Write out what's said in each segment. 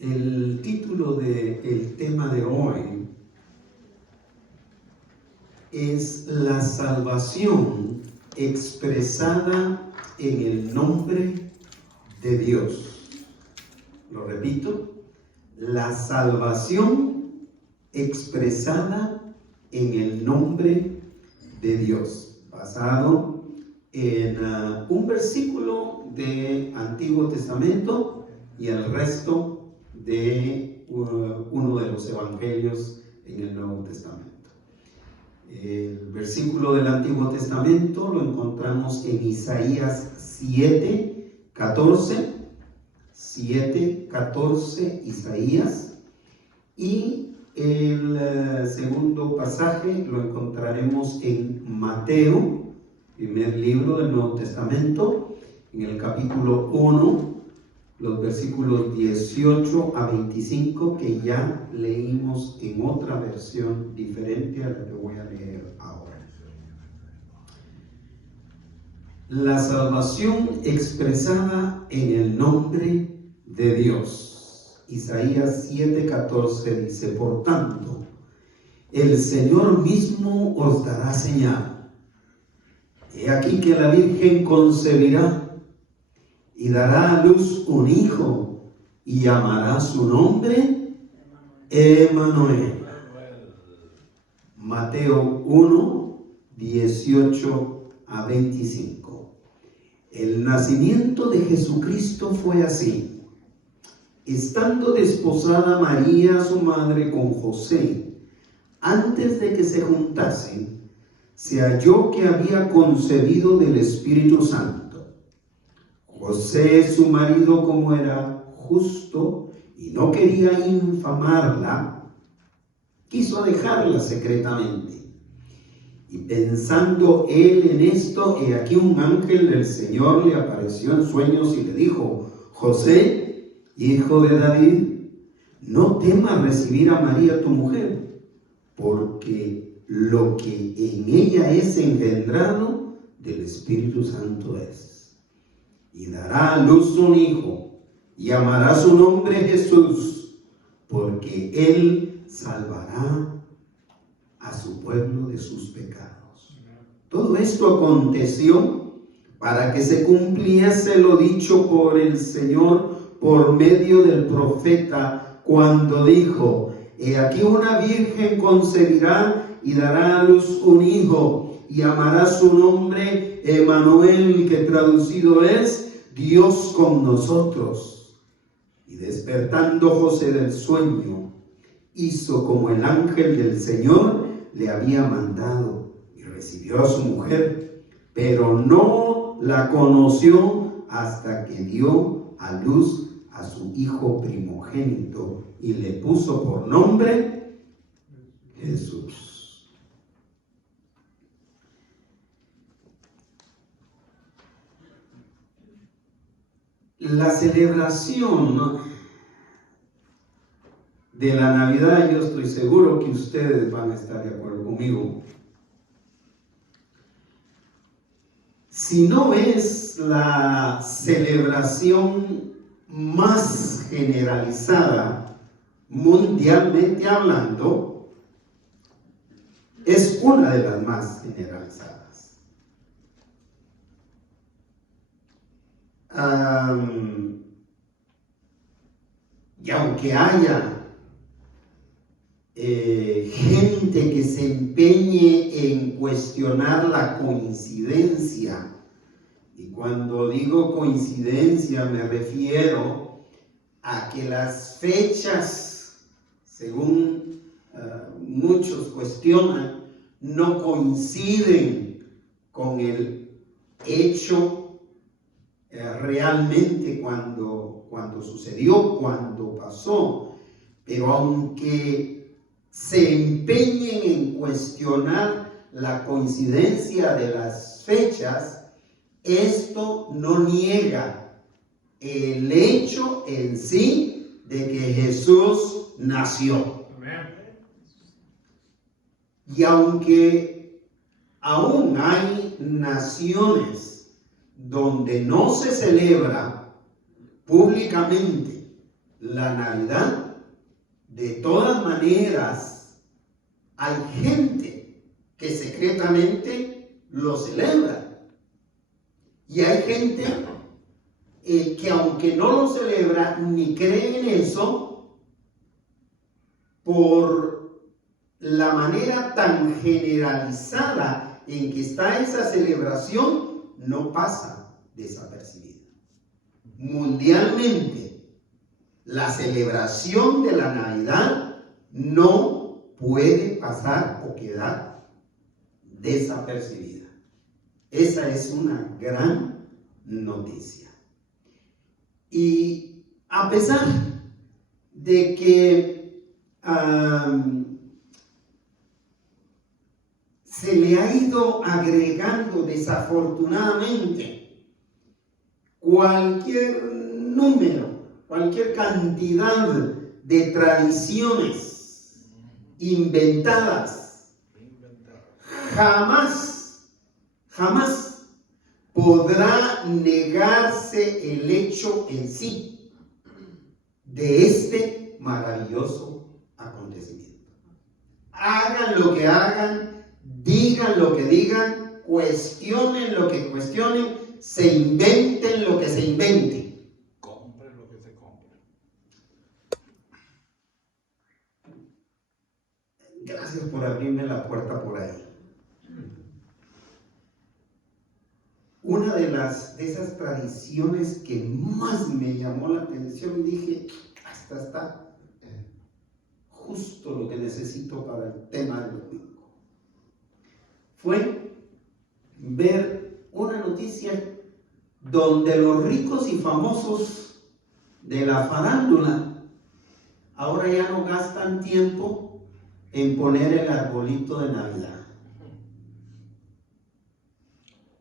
El título del tema de hoy es la salvación expresada en el nombre de Dios. Lo repito, la salvación expresada en el nombre de Dios, basado en un versículo del Antiguo Testamento y el resto de uno de los evangelios en el Nuevo Testamento. El versículo del Antiguo Testamento lo encontramos en Isaías 7:14, Isaías, y el segundo pasaje lo encontraremos en Mateo, primer libro del Nuevo Testamento, en el capítulo 1, los versículos 18 a 25, que ya leímos en otra versión diferente a la que voy a leer ahora. La salvación expresada en el nombre de Dios. Isaías 7:14 dice: por tanto, el Señor mismo os dará señal. He aquí que la Virgen concebirá y dará a luz un hijo, y llamará su nombre Emmanuel. Mateo 1, 18 a 25. El nacimiento de Jesucristo fue así. Estando desposada María, su madre, con José, antes de que se juntasen, se halló que había concebido del Espíritu Santo. José, su marido, como era justo y no quería infamarla, quiso dejarla secretamente. Y pensando él en esto, he aquí un ángel del Señor le apareció en sueños y le dijo: José, hijo de David, no temas recibir a María tu mujer, porque lo que en ella es engendrado del Espíritu Santo es. Y dará a luz un hijo, y llamará su nombre Jesús, porque él salvará a su pueblo de sus pecados. Todo esto aconteció para que se cumpliese lo dicho por el Señor por medio del profeta, cuando dijo: he aquí una virgen concebirá y dará a luz un hijo, y llamará su nombre Emmanuel, que traducido es Dios con nosotros. Y despertando José del sueño, hizo como el ángel del Señor le había mandado, y recibió a su mujer, pero no la conoció hasta que dio a luz a su hijo primogénito, y le puso por nombre Jesús. La celebración de la Navidad, yo estoy seguro que ustedes van a estar de acuerdo conmigo, si no es la celebración más generalizada, mundialmente hablando, es una de las más generalizadas. Y aunque haya gente que se empeñe en cuestionar la coincidencia, y cuando digo coincidencia me refiero a que las fechas, según muchos cuestionan, no coinciden con el hecho realmente cuando sucedió, cuando pasó. Pero aunque se empeñen en cuestionar la coincidencia de las fechas, esto no niega el hecho en sí de que Jesús nació. Y aunque aún hay naciones donde no se celebra públicamente la Navidad, de todas maneras, hay gente que secretamente lo celebra. Y hay gente que aunque no lo celebra ni cree en eso, por la manera tan generalizada en que está esa celebración, no pasa desapercibida. Mundialmente, la celebración de la Navidad no puede pasar o quedar desapercibida. Esa es una gran noticia. Y a pesar de que se le ha ido agregando desafortunadamente cualquier número, cualquier cantidad de tradiciones inventadas, jamás podrá negarse el hecho en sí de este maravilloso acontecimiento. Hagan lo que hagan, digan lo que digan, cuestionen lo que cuestionen, se inventen lo que se inventen. Compren lo que se compre. Gracias por abrirme la puerta por ahí. Una de esas tradiciones que más me llamó la atención y dije, esta está justo lo que necesito para el tema del domingo, fue ver una noticia donde los ricos y famosos de la farándula ahora ya no gastan tiempo en poner el arbolito de Navidad.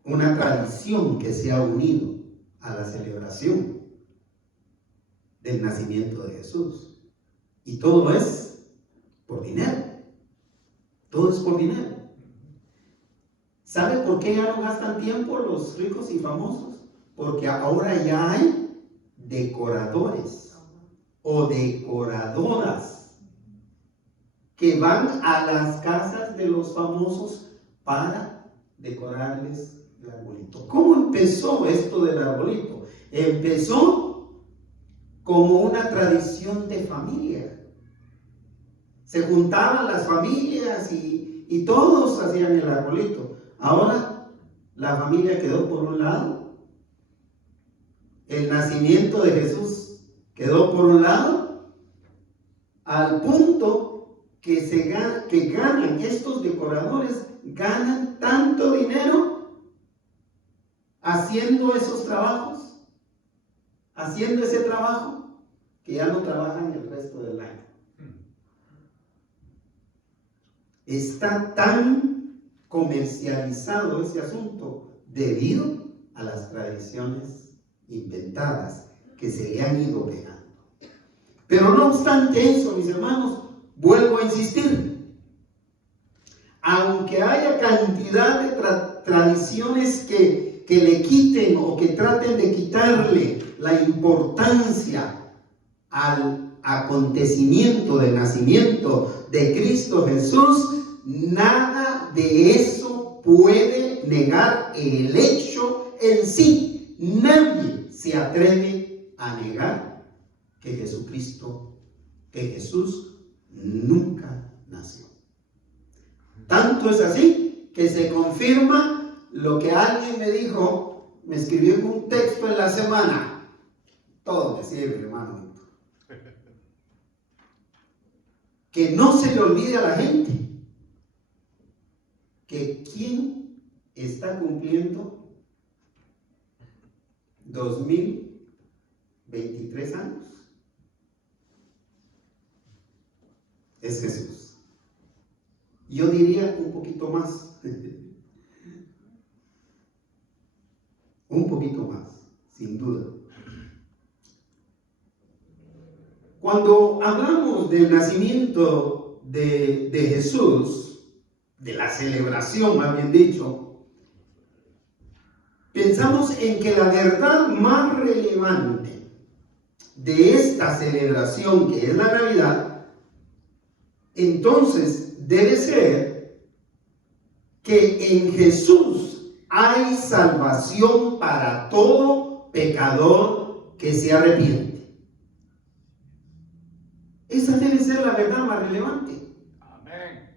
Una tradición que se ha unido a la celebración del nacimiento de Jesús. Y todo es por dinero. Todo es por dinero. ¿Sabe por qué ya no gastan tiempo los ricos y famosos? Porque ahora ya hay decoradores o decoradoras que van a las casas de los famosos para decorarles el arbolito. ¿Cómo empezó esto del arbolito? Empezó como una tradición de familia. Se juntaban las familias y todos hacían el arbolito. Ahora la familia quedó por un lado, el nacimiento de Jesús quedó por un lado, al punto que ganan estos decoradores, ganan tanto dinero haciendo esos trabajos, haciendo ese trabajo, que ya no trabajan el resto del año. Está tan comercializado ese asunto debido a las tradiciones inventadas que se le han ido pegando. Pero no obstante eso, mis hermanos, vuelvo a insistir. Aunque haya cantidad de tradiciones que le quiten o que traten de quitarle la importancia al acontecimiento del nacimiento de Cristo Jesús, nada de eso puede negar el hecho en sí. Nadie se atreve a negar que Jesús nunca nació. Tanto es así que se confirma lo que alguien me dijo, me escribió en un texto en la semana. Todo me sirve, hermano. Que no se le olvide a la gente que quién está cumpliendo 2023 años es Jesús. Yo diría un poquito más, un poquito más, sin duda. Cuando hablamos del nacimiento de Jesús, de la celebración, más bien dicho, pensamos en que la verdad más relevante, de esta celebración que es la Navidad, entonces debe ser que en Jesús hay salvación para todo pecador que se arrepiente. Esa debe ser la verdad más relevante. Amén.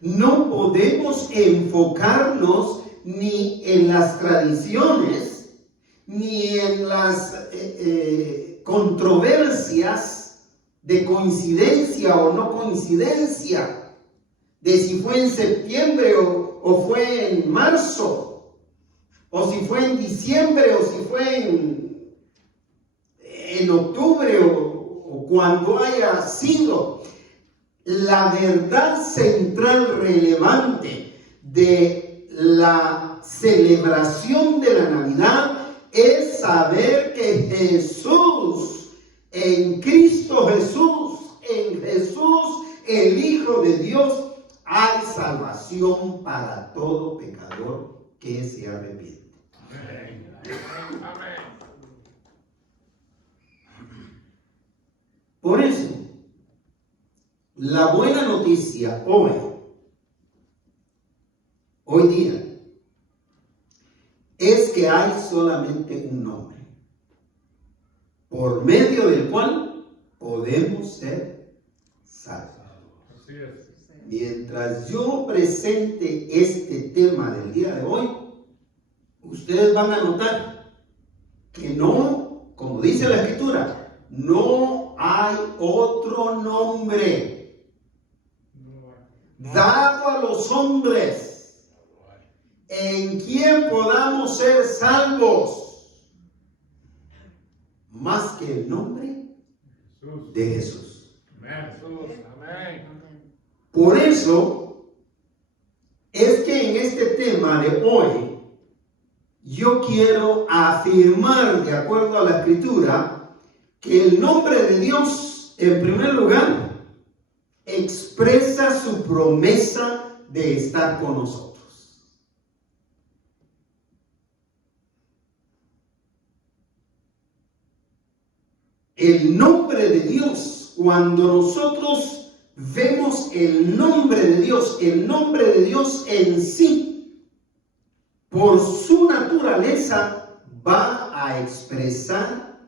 No podemos enfocarnos ni en las tradiciones, ni en las controversias de coincidencia o no coincidencia, de si fue en septiembre o fue en marzo, o si fue en diciembre o si fue en octubre o cuando haya sido. La verdad central relevante de la celebración de la Navidad es saber que Jesús, en Cristo Jesús, en Jesús, el Hijo de Dios, hay salvación para todo pecador que se arrepiente. Amén. Amén. Por eso, la buena noticia hoy día, es que hay solamente un nombre, por medio del cual podemos ser salvos. Así es. Mientras yo presente este tema del día de hoy, ustedes van a notar que no, como dice la Escritura, no hay otro nombre dado a los hombres en quien podamos ser salvos más que el nombre de Jesús. Amén. Por eso es que en este tema de hoy yo quiero afirmar, de acuerdo a la Escritura, que el nombre de Dios, en primer lugar, expresa su promesa de estar con nosotros. El nombre de Dios, cuando nosotros vemos el nombre de Dios en sí, por su naturaleza, va a expresar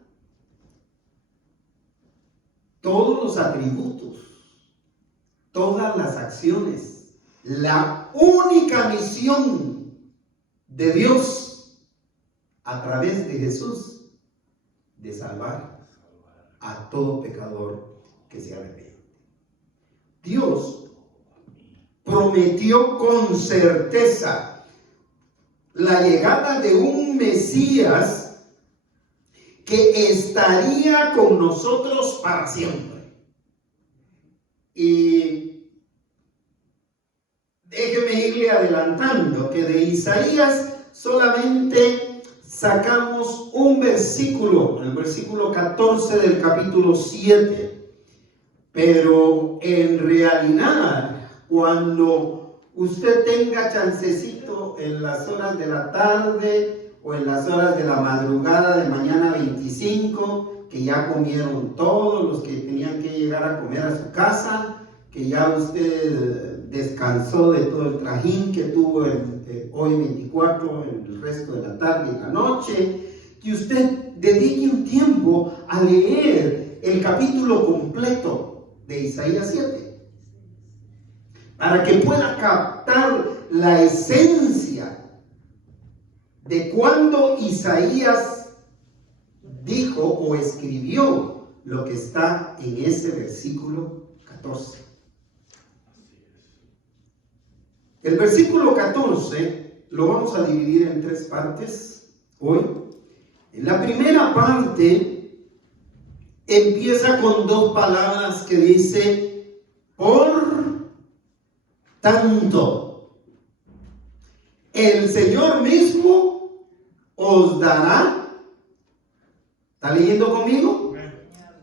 todos los atributos, todas las acciones, la única misión de Dios a través de Jesús, de salvar a todo pecador que se arrepiente. Dios prometió con certeza la llegada de un Mesías que estaría con nosotros para siempre. Y déjeme irle adelantando que de Isaías solamente sacamos un versículo, el versículo 14 del capítulo 7. Pero en realidad, cuando usted tenga chancecito en las horas de la tarde o en las horas de la madrugada de mañana 25, que ya comieron todos los que tenían que llegar a comer a su casa, que ya usted descansó de todo el trajín que tuvo hoy 24, el resto de la tarde y la noche, que usted dedique un tiempo a leer el capítulo completo de Isaías 7, para que pueda captar la esencia de cuando Isaías dijo o escribió lo que está en ese versículo 14. El versículo 14 lo vamos a dividir en tres partes hoy. En la primera parte empieza con dos palabras que dice por tanto. El Señor mismo os dará, ¿está leyendo conmigo?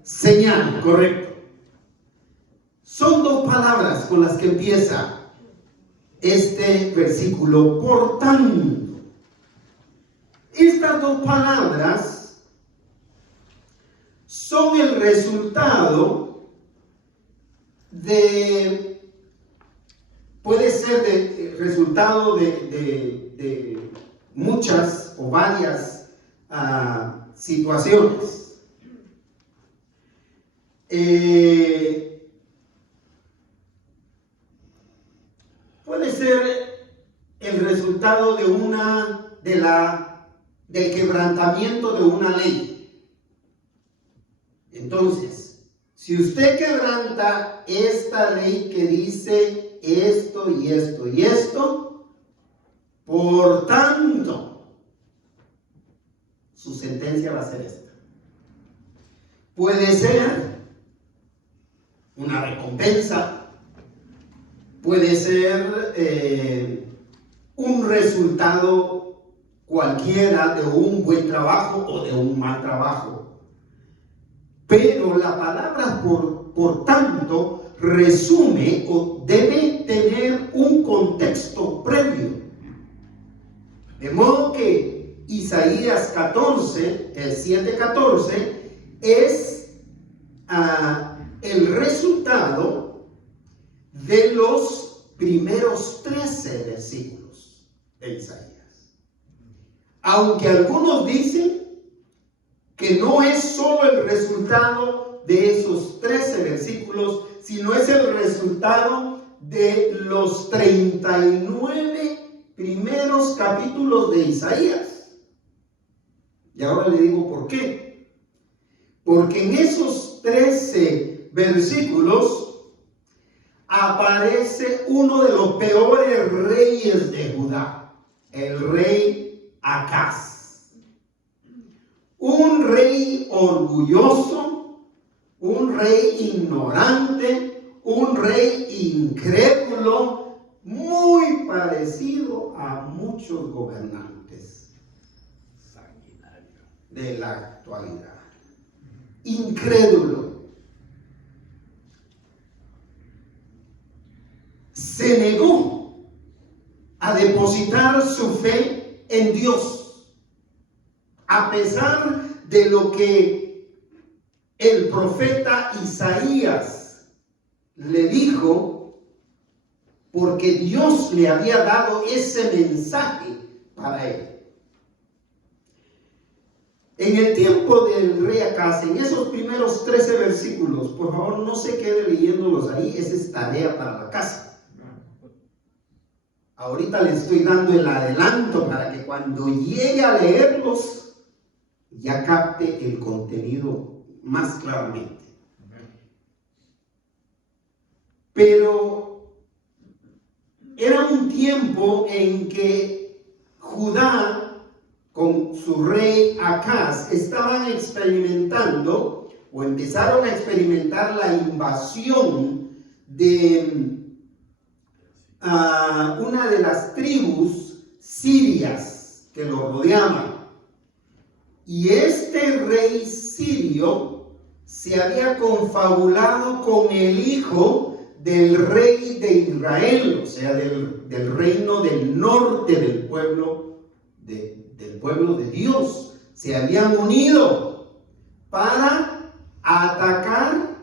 Señal, correcto. Son dos palabras con las que empieza este versículo, por tanto. Estas dos palabras resultado puede ser el resultado de muchas o varias situaciones. Puede ser el resultado del quebrantamiento de una ley. Entonces, si usted quebranta esta ley que dice esto y esto y esto, por tanto, su sentencia va a ser esta. Puede ser una recompensa, puede ser un resultado cualquiera de un buen trabajo o de un mal trabajo. Pero la palabra por tanto resume o debe tener un contexto previo. De modo que Isaías 14, el 7:14, es el resultado de los primeros 13 versículos de Isaías. Aunque algunos dicen que no es solo el resultado de esos 13 versículos, sino es el resultado de los 39 primeros capítulos de Isaías. Y ahora le digo por qué. Porque en esos 13 versículos aparece uno de los peores reyes de Judá, el rey Acaz. Un rey orgulloso, un rey ignorante, un rey incrédulo, muy parecido a muchos gobernantes de la actualidad. Incrédulo. Se negó a depositar su fe en Dios, a pesar de lo que el profeta Isaías le dijo, porque Dios le había dado ese mensaje para él. En el tiempo del rey Acaz, en esos primeros 13 versículos, por favor no se quede leyéndolos ahí, esa es tarea para la casa. Ahorita le estoy dando el adelanto para que cuando llegue a leerlos ya capte el contenido más claramente. Pero era un tiempo en que Judá con su rey Acaz estaban experimentando o empezaron a experimentar la invasión de una de las tribus sirias que lo rodeaban. Y este rey sirio se había confabulado con el hijo del rey de Israel, o sea, del reino del norte del pueblo de Dios. Se habían unido para atacar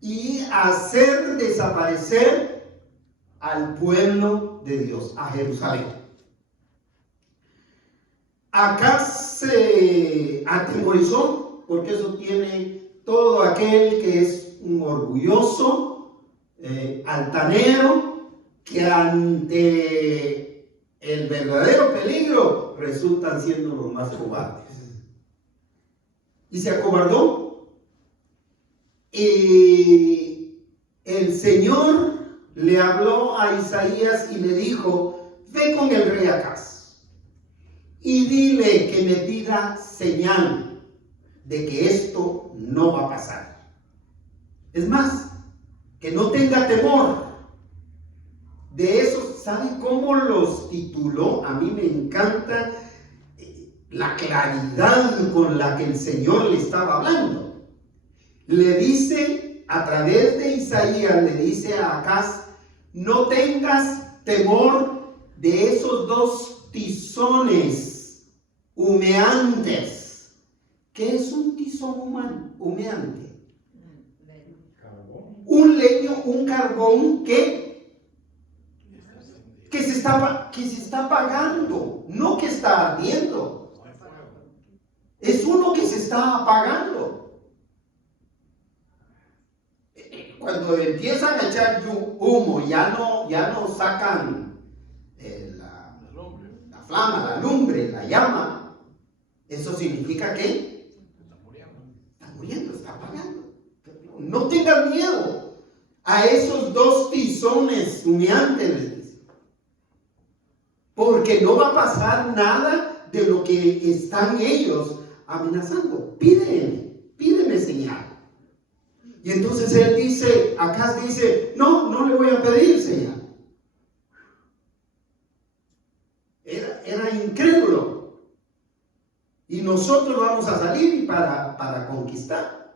y hacer desaparecer al pueblo de Dios, a Jerusalén. Acá se atemorizó, porque eso tiene todo aquel que es un orgulloso, altanero, que ante el verdadero peligro resultan siendo los más cobardes. Y se acobardó. Y el Señor le habló a Isaías y le dijo: ve con el rey Acaz y dile que me pida señal de que esto no va a pasar. Es más, que no tenga temor. De eso, ¿sabe cómo los tituló? A mí me encanta la claridad con la que el Señor le estaba hablando. Le dice, a través de Isaías, le dice a Acaz: no tengas temor de esos dos tizones humeantes. ¿Qué es un tizón humeante? un leño, un carbón que se está apagando, no que está ardiendo. Es uno que se está apagando. Cuando empiezan a echar humo, ya no sacan la flama, la lumbre, la llama. Eso significa que está muriendo, está apagando. No tengan miedo a esos dos tizones humeantes, les dice. Porque no va a pasar nada de lo que están ellos amenazando. Pídeme señal. Y entonces él dice, Acaz dice, no le voy a pedir señal. Era incrédulo. Y nosotros vamos a salir para conquistar.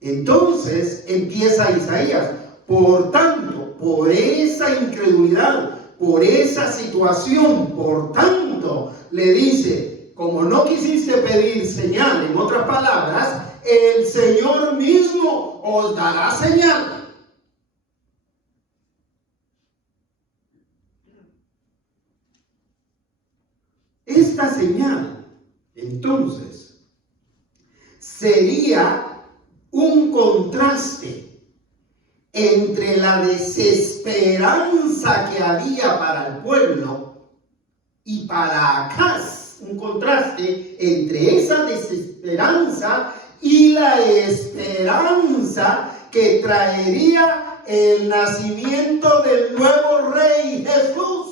Entonces empieza Isaías. Por tanto, por esa incredulidad, por esa situación, por tanto, le dice, como no quisiste pedir señal, en otras palabras, el Señor mismo os dará señal. Esta señal, entonces, sería un contraste entre la desesperanza que había para el pueblo y para Acaz, un contraste entre esa desesperanza y la esperanza que traería el nacimiento del nuevo Rey Jesús.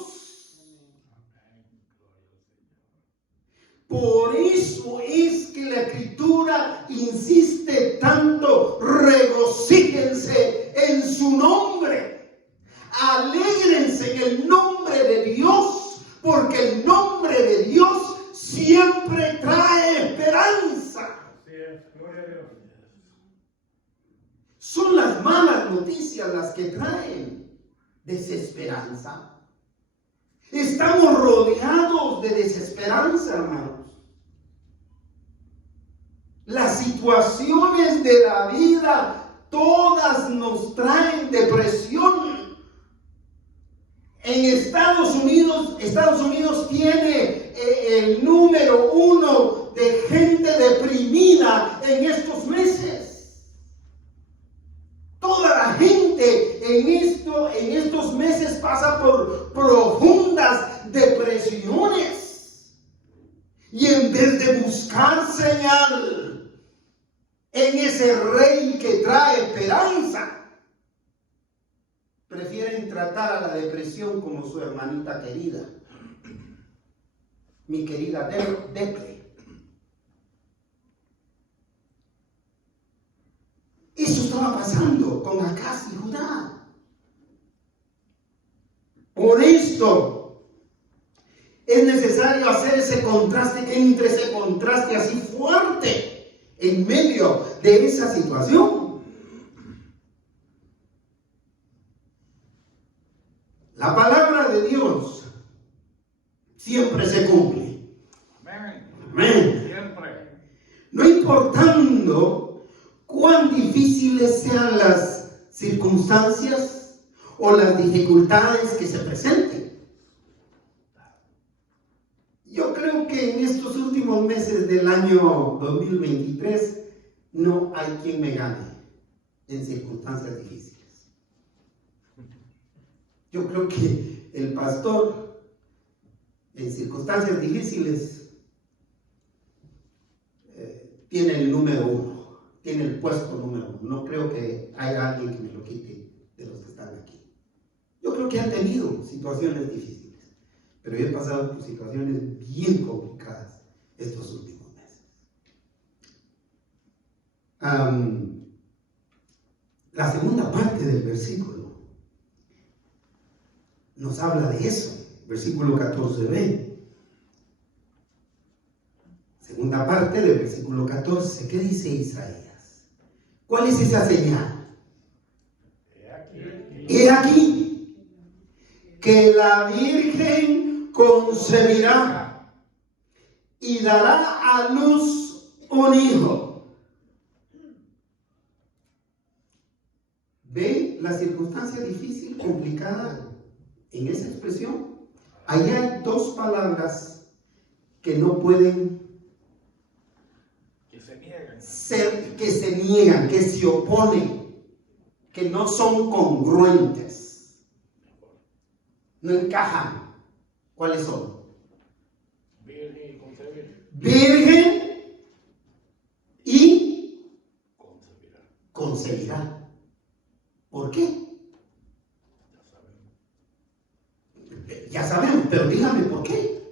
Por eso es que la Escritura insiste tanto: regocíjense en su nombre, alégrense en el nombre de Dios, porque el nombre de Dios siempre trae esperanza. Así es, gloria a Dios. Son las malas noticias las que traen desesperanza. Estamos rodeados de desesperanza, hermanos. Las situaciones de la vida todas nos traen depresión. En Estados Unidos tiene el número 1 de gente deprimida en estos meses. Toda la gente en estos meses pasa por profundas depresiones. Y en vez de buscar señal en ese Rey que trae esperanza, prefieren tratar a la depresión como su hermanita querida. Mi querida Depre. Eso estaba pasando con Acaz y Judá. Por esto es necesario hacer ese contraste, entre ese contraste así fuerte en medio de esa situación. La palabra de Dios siempre se cumple. Amén. Amén. Siempre. No importando cuán difíciles sean las circunstancias o las dificultades que se presenten. Yo creo que en estos últimos meses del año 2023 no hay quien me gane en circunstancias difíciles. Yo creo que el pastor en circunstancias difíciles tiene el número 1, tiene el puesto número 1. No creo que haya alguien que me lo quite de los que están aquí. Yo creo que han tenido situaciones difíciles. Pero yo he pasado por situaciones bien complicadas estos últimos meses. La segunda parte del versículo nos habla de eso. Versículo 14b. Segunda parte del versículo 14. ¿Qué dice Isaías? ¿Cuál es esa señal? He aquí que la Virgen concebirá y dará a luz un hijo. la circunstancia difícil, complicada, en esa expresión, ahí hay dos palabras que no pueden Que se niegan. ser, que se niegan, que se oponen, que no son congruentes, no encajan. ¿Cuáles son? Virgen y concebir. Virgen y Concebirá. concebirá. ¿Por qué? Ya sabemos, pero dígame por qué.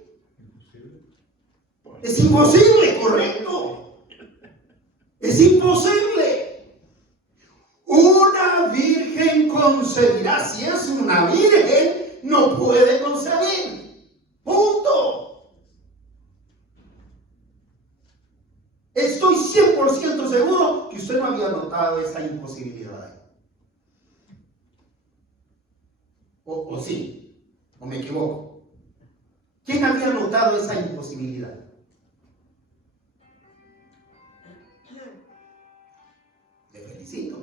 Pues, Es imposible, correcto. Es imposible. Una virgen concebirá. Si es una virgen, no puede concebir. Punto. Estoy 100% seguro que usted no había notado esa imposibilidad ahí. O sí, o me equivoco. ¿Quién había notado esa imposibilidad? Le felicito.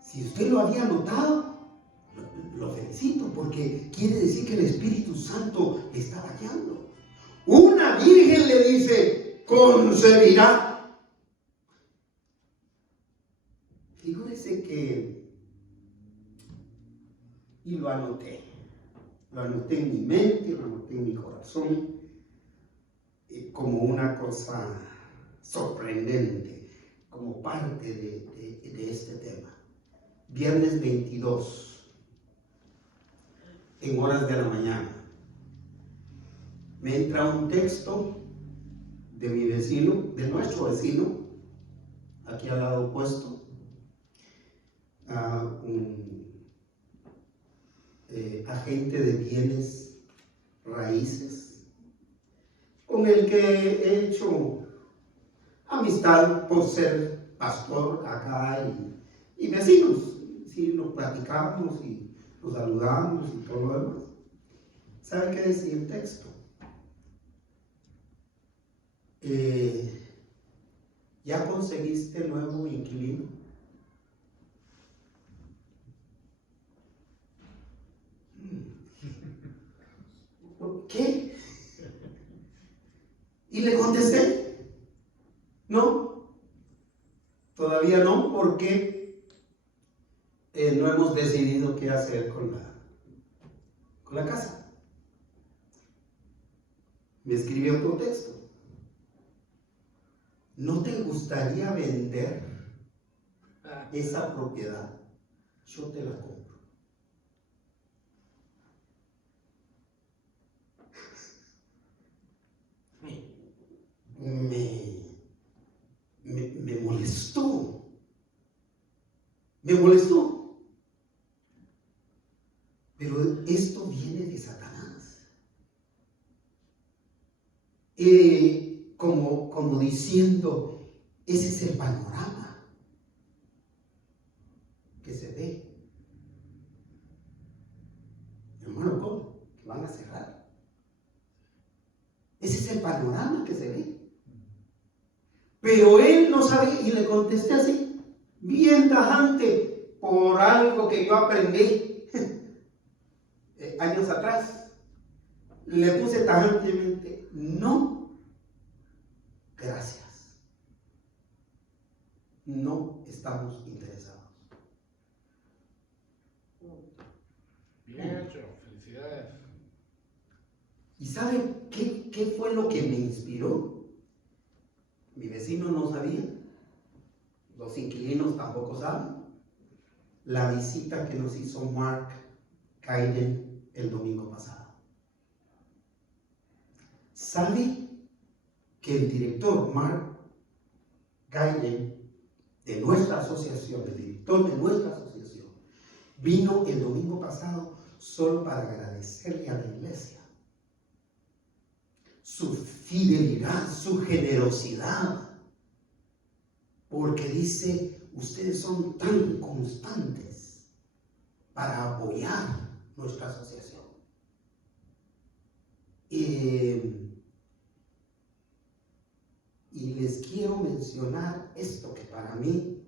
Si usted lo había notado, lo felicito, porque quiere decir que el Espíritu Santo le está guiando. Una virgen le dice, concebirá. Figúrese que, y lo anoté en mi mente, lo anoté en mi corazón, como una cosa sorprendente, como parte de este tema. Viernes 22, en horas de la mañana, me entra un texto de mi vecino, de nuestro vecino, aquí al lado opuesto, un agente de bienes raíces, con el que he hecho amistad por ser pastor acá y vecinos. Sí, nos platicamos y nos saludamos y todo lo demás. ¿Sabe qué decía el texto? ¿Ya conseguiste nuevo inquilino? ¿Por qué? Y le contesté, no, todavía no, porque no hemos decidido qué hacer con la casa. Me escribió otro texto. ¿No te gustaría vender esa propiedad? Yo te la compro. Me molestó. Me molestó. Pero esto viene de Satanás. Como diciendo, ese es el panorama que se ve. Hermano Paul, que van a cerrar. Ese es el panorama que se ve. Pero él no sabía, y le contesté así, bien tajante, por algo que yo aprendí años atrás. Le puse tajantemente, no, gracias. No estamos interesados. bien hecho, felicidades. ¿Y sabe qué fue lo que me inspiró? Mi vecino no sabía, los inquilinos tampoco saben. La visita que nos hizo Mark Kaiden el domingo pasado. ¿Sabe que el director Mark Kaiden de nuestra asociación, el director de nuestra asociación, vino el domingo pasado solo para agradecerle a la iglesia su fidelidad, su generosidad, porque dice, ustedes son tan constantes para apoyar nuestra asociación. Y les quiero mencionar esto que para mí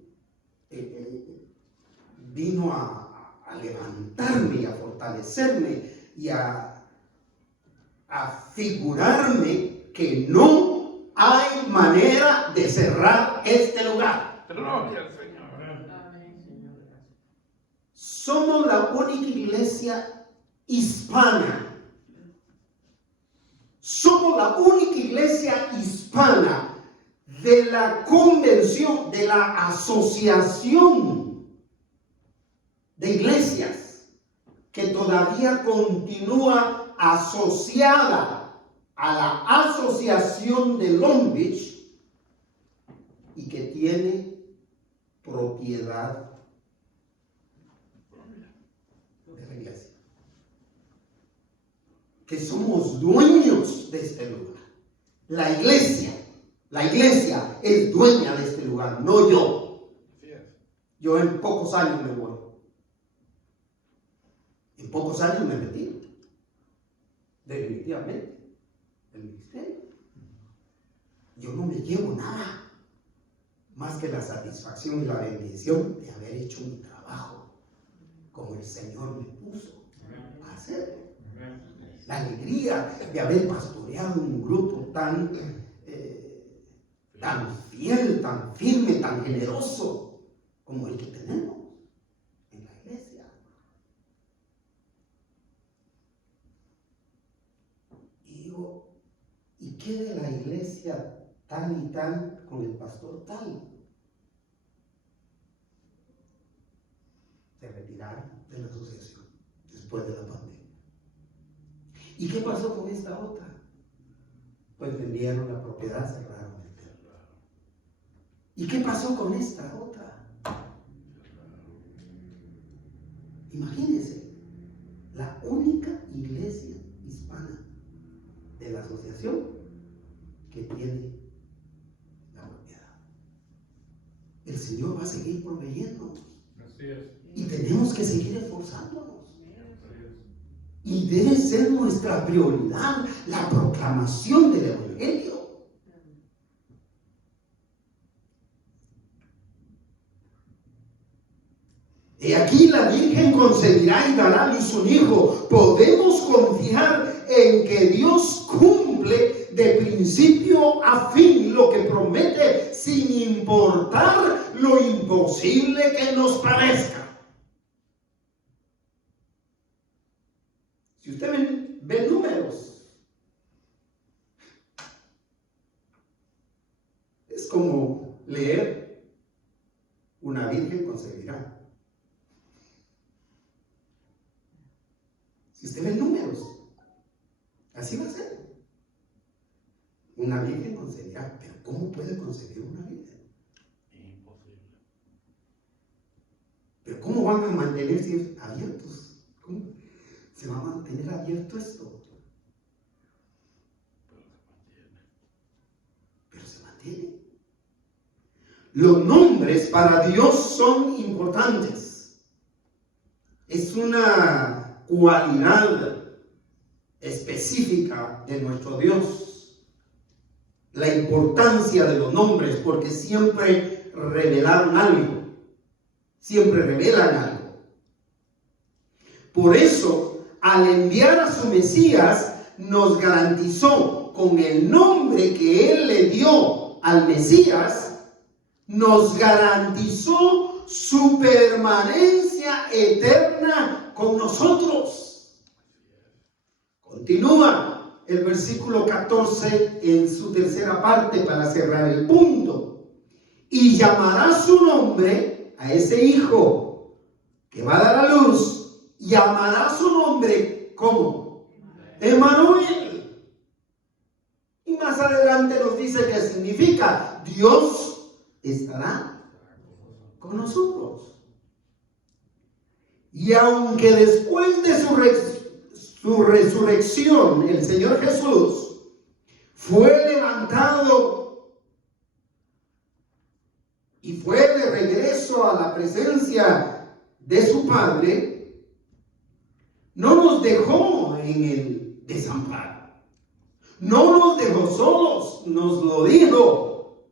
vino a levantarme y a fortalecerme y a figurarme que no hay manera de cerrar este lugar. Gloria al Señor. Somos la única iglesia hispana. Somos la única iglesia hispana de la convención, de la asociación de iglesias que todavía continúa asociada a la asociación de Long Beach y que tiene propiedad de la iglesia. Que somos dueños de este lugar. La iglesia es dueña de este lugar, no yo. Así es. Yo en pocos años me voy. En pocos años me retiro. Definitivamente. El ministerio. Yo no me llevo nada más que la satisfacción y la bendición de haber hecho mi trabajo como el Señor me puso a hacerlo. La alegría de haber pastoreado un grupo tan fiel, tan firme, tan generoso como el que tenemos en la iglesia. Y digo, ¿y qué de la iglesia tal y tal con el pastor tal? Se retiraron de la asociación después de la pandemia. ¿Y qué pasó con esta otra? Pues vendieron la propiedad, cerraron el templo. ¿Y qué pasó con esta otra? Imagínense, la única iglesia hispana de la asociación que tiene la propiedad. El Señor va a seguir proveyéndonos. Así es. Y tenemos que seguir esforzándonos. Y debe ser nuestra prioridad la proclamación del Evangelio. He aquí la Virgen concebirá y dará a luz un hijo. Podemos confiar en que Dios cumple de principio a fin lo que promete, sin importar lo imposible que nos parezca. Si usted ve números, es como leer una virgen concebirá. Si usted ve números, así va a ser. Una virgen concebirá, pero ¿cómo puede concebir una virgen? Imposible. Pero ¿cómo van a mantenerse abiertos? ¿Cómo se va a mantener abierto esto? Pero se mantiene. Los nombres para Dios son importantes. Es una cualidad específica de nuestro Dios. La importancia de los nombres, porque siempre revelaron algo. Siempre revelan algo. Por eso, al enviar a su Mesías, nos garantizó con el nombre que Él le dio al Mesías, nos garantizó su permanencia eterna con nosotros. Continúa el versículo 14 en su tercera parte para cerrar el punto. Y llamará su nombre a ese hijo que va a dar a luz. Llamará su nombre como Emmanuel. Y más adelante nos dice que significa Dios estará con nosotros. Y aunque después de su resurrección el Señor Jesús fue levantado y fue de regreso a la presencia de su Padre, no nos dejó en el desamparo. No nos dejó solos, nos lo dijo.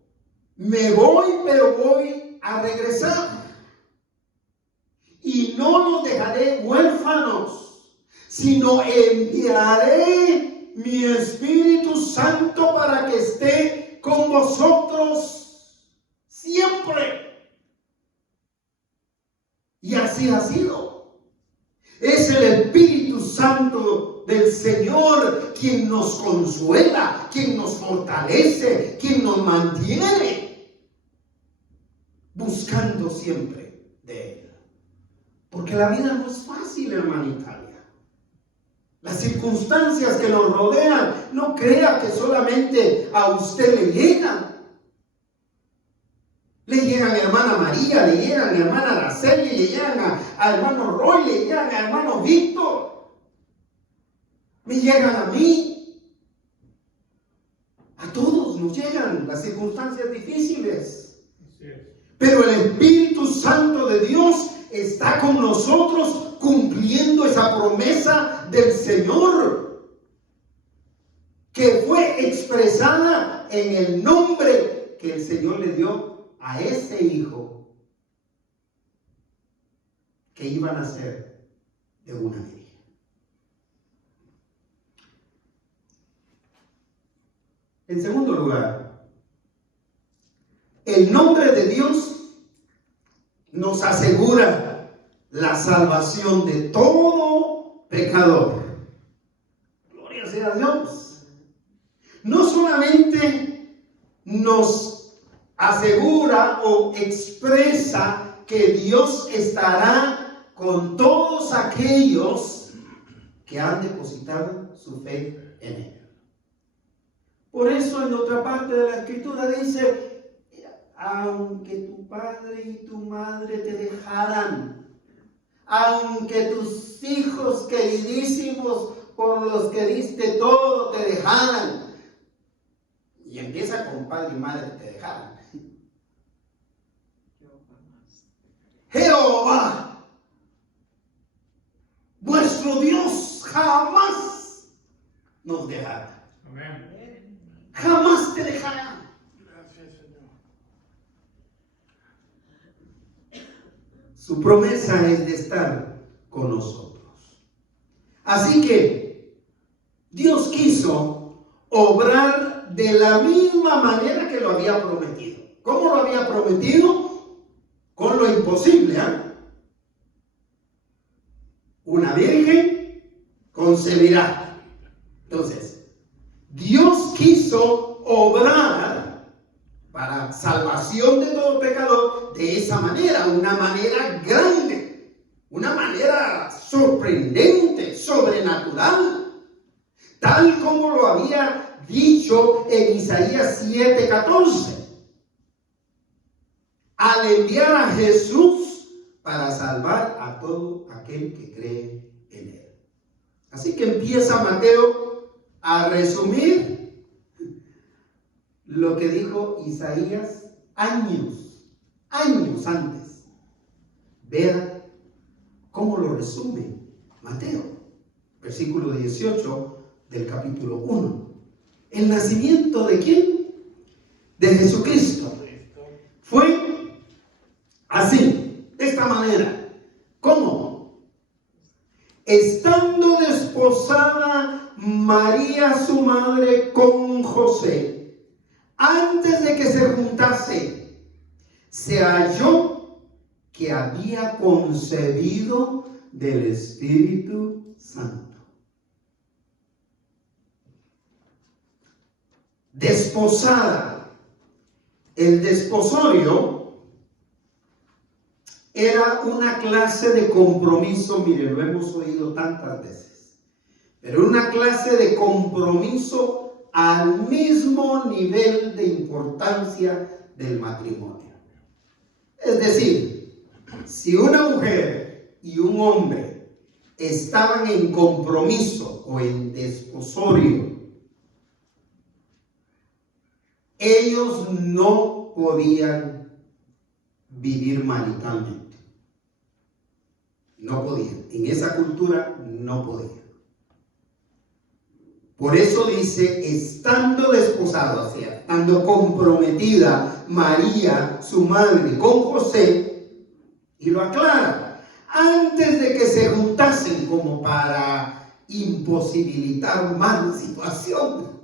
Me voy, pero voy a regresar. y no los dejaré huérfanos, sino enviaré mi Espíritu Santo para que esté con vosotros siempre. Y así ha sido. Es el Espíritu Santo del Señor quien nos consuela, quien nos fortalece, quien nos mantiene buscando siempre de Él. Porque la vida no es fácil, hermana Italia. Las circunstancias que nos rodean, no crea que solamente a usted le llegan. Le llegan a hermana María, le llegan a hermana Araceli, le llegan a hermano Roy, le llegan a hermano Víctor. Me llegan a mí. A todos nos llegan las circunstancias difíciles. Pero el Espíritu Santo de Dios está con nosotros cumpliendo esa promesa del Señor que fue expresada en el nombre que el Señor le dio a ese hijo que iba a nacer de una virgen. En segundo lugar, el nombre de Dios nos asegura la salvación de todo pecador. Gloria sea a Dios. No solamente nos asegura o expresa que Dios estará con todos aquellos que han depositado su fe en Él. Por eso en otra parte de la Escritura dice: aunque tu padre y tu madre te dejaran, aunque tus hijos queridísimos por los que diste todo te dejaran. Y empieza con padre y madre que te dejaran. Jehová, vuestro Dios, jamás nos dejará. Amén. Jamás te dejará. Gracias, Señor. Su promesa es de estar con nosotros. Así que Dios quiso obrar de la misma manera que lo había prometido. ¿Cómo lo había prometido? Con lo imposible, una virgen concebirá. Entonces, Dios quiso obrar para salvación de todo pecador de esa manera, una manera grande, una manera sorprendente, sobrenatural, tal como lo había dicho en Isaías 7:14. Al enviar a Jesús para salvar a todo aquel que cree en Él. Así que empieza Mateo a resumir lo que dijo Isaías años antes. Vea cómo lo resume Mateo, versículo 18 del capítulo 1. ¿El nacimiento de quién? De Jesucristo. Fue así, de esta manera. ¿Cómo? Estando desposada María su madre con José, antes de que se juntase, se halló que había concebido del Espíritu Santo. Desposada. El desposorio era una clase de compromiso, miren, lo hemos oído tantas veces, pero una clase de compromiso al mismo nivel de importancia del matrimonio. Es decir, si una mujer y un hombre estaban en compromiso o en desposorio, ellos no podían vivir maritalmente. No podían. En esa cultura no podían. Por eso dice, estando desposado, o sea, estando comprometida María, su madre, con José, y lo aclara, antes de que se juntasen como para imposibilitar más la situación,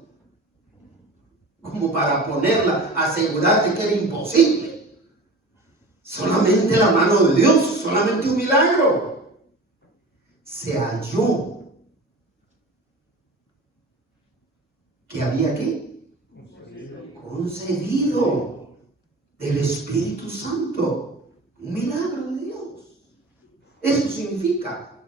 como para ponerla, asegurarte que era imposible. Solamente la mano de Dios, solamente un milagro. Se halló que había ¿qué? Concedido del Espíritu Santo. Un milagro de Dios. Eso significa.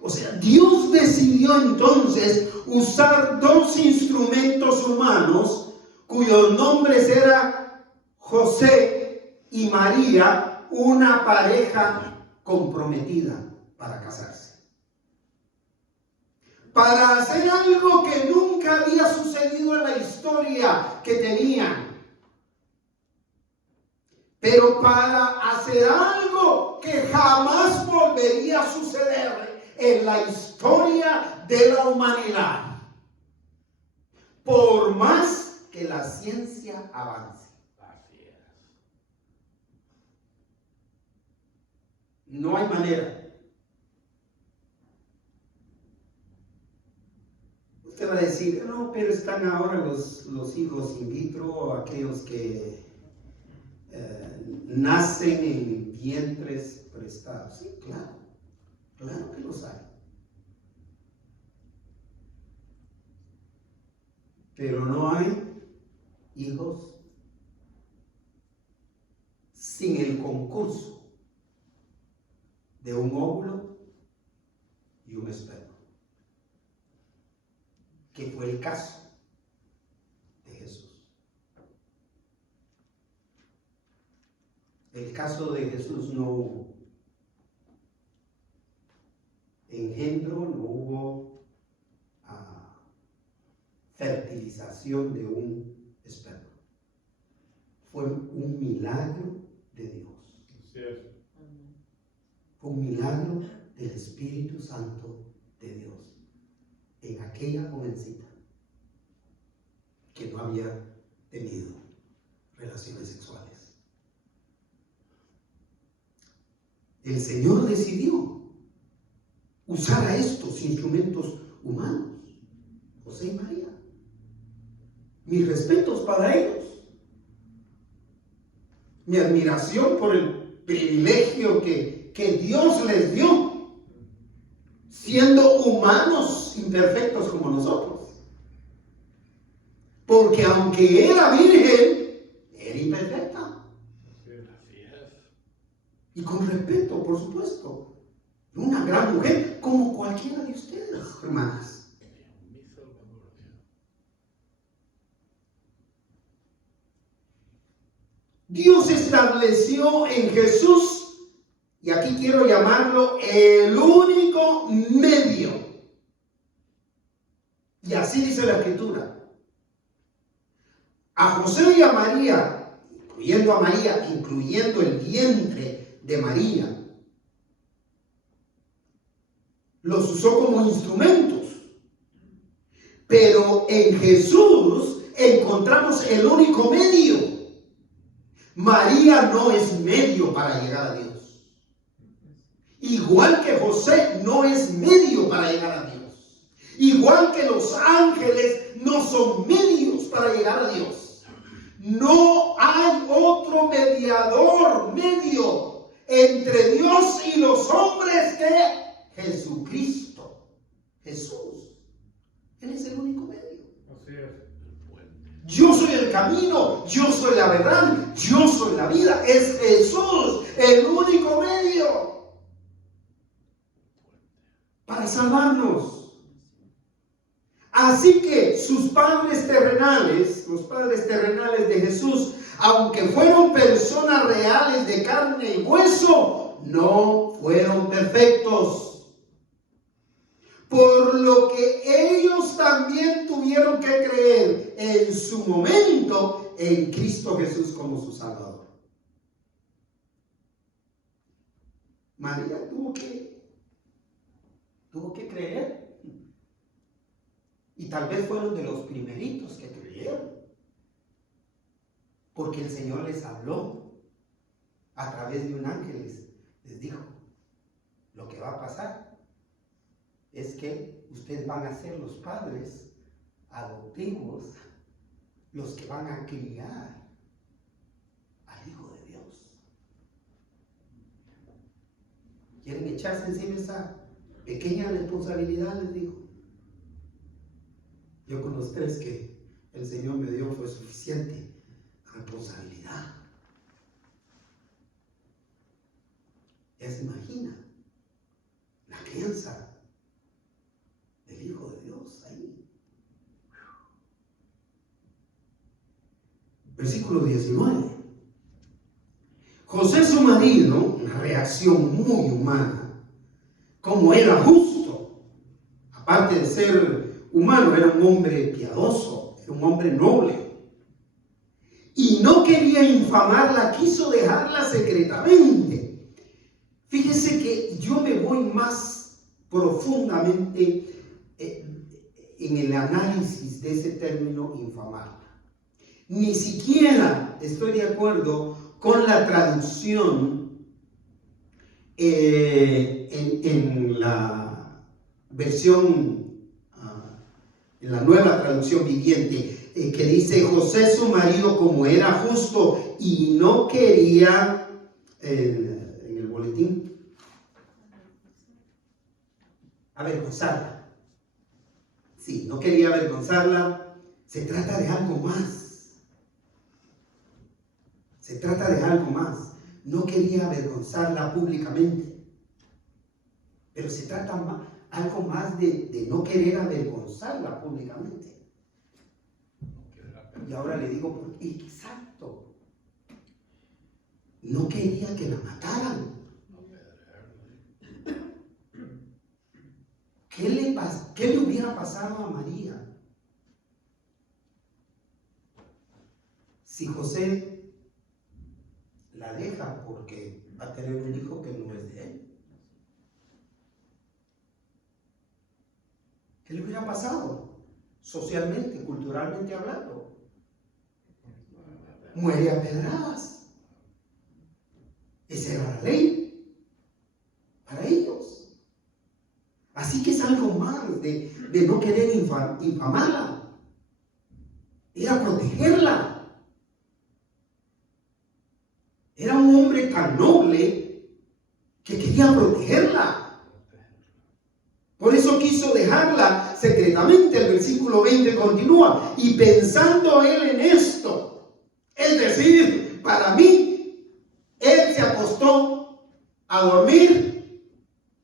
O sea, Dios decidió entonces usar dos instrumentos humanos cuyos nombres eran José y María, una pareja comprometida para casarse. Para hacer algo que nunca había sucedido en la historia que tenían. Pero para hacer algo que jamás volvería a suceder en la historia de la humanidad. Por más que la ciencia avance. Así es. No hay manera. Usted va a decir, no, pero están ahora los hijos in vitro, aquellos que nacen en vientres prestados. Sí, claro, claro que los hay. Pero no hay hijos sin el concurso de un óvulo y un esperma, que fue el caso de Jesús. El caso de Jesús no hubo engendro, no hubo fertilización de un esperma. Fue un milagro de Dios. Así es. Fue un milagro del Espíritu Santo de Dios en aquella jovencita que no había tenido relaciones sexuales. El Señor decidió usar a estos instrumentos humanos, José y María. Mis respetos para ellos. Mi admiración por el privilegio que Dios les dio, siendo humanos imperfectos como nosotros. Porque aunque era virgen, era imperfecta. Así es. Y con respeto, por supuesto. Una gran mujer como cualquiera de ustedes, hermanas. Mi Salvador. Dios estableció en Jesús, y aquí quiero llamarlo el único medio. Y así dice la Escritura. A José y a María, incluyendo el vientre de María, los usó como instrumentos. Pero en Jesús encontramos el único medio. María no es medio para llegar a Dios. Igual que José no es medio para llegar a Dios. Igual que los ángeles no son medios para llegar a Dios. No hay otro mediador, medio entre Dios y los hombres que Jesucristo. Jesús. Él es el único medio. Así es. Yo soy el camino, yo soy la verdad, yo soy la vida. Es Jesús el único medio para salvarnos. Así que sus padres terrenales, los padres terrenales de Jesús, aunque fueron personas reales de carne y hueso, no fueron perfectos. Por lo que ellos también tuvieron que creer en su momento en Cristo Jesús como su Salvador. María tuvo que creer. Y tal vez fueron de los primeritos que creyeron. Porque el Señor les habló a través de un ángel, les dijo, lo que va a pasar es que ustedes van a ser los padres adoptivos, los que van a criar al Hijo de Dios. ¿Quieren echarse encima esa pequeña responsabilidad? Les digo. Yo con los 3 que el Señor me dio fue suficiente responsabilidad. Ya se imagina la crianza del Hijo de Dios ahí. Versículo 19. José, su marido, una reacción muy humana, como era justo, aparte de ser humano, era un hombre piadoso, era un hombre noble, y no quería infamarla, quiso dejarla secretamente. Fíjese que yo me voy más profundamente en el análisis de ese término infamarla. Ni siquiera estoy de acuerdo con la traducción en la versión, en la nueva traducción viviente, que dice: José, su marido, como era justo y no quería, en el boletín, avergonzarla. Sí, no quería avergonzarla. Se trata de algo más. Se trata de algo más. No quería avergonzarla públicamente. Pero se trata algo más de no querer avergonzarla públicamente. Y ahora le digo, exacto. No quería que la mataran. ¿Qué le hubiera pasado a María si José la deja porque va a tener un hijo que no es de él? ¿Qué le hubiera pasado? Socialmente, culturalmente hablando. Muere a pedradas. Esa era la ley para ellos. Así que es algo más de no querer infamarla. Era protegerla. Era un hombre tan noble que quería protegerla. Por eso quiso dejarla secretamente. El versículo 20 continúa: y pensando él en esto, es decir, para mí, él se acostó a dormir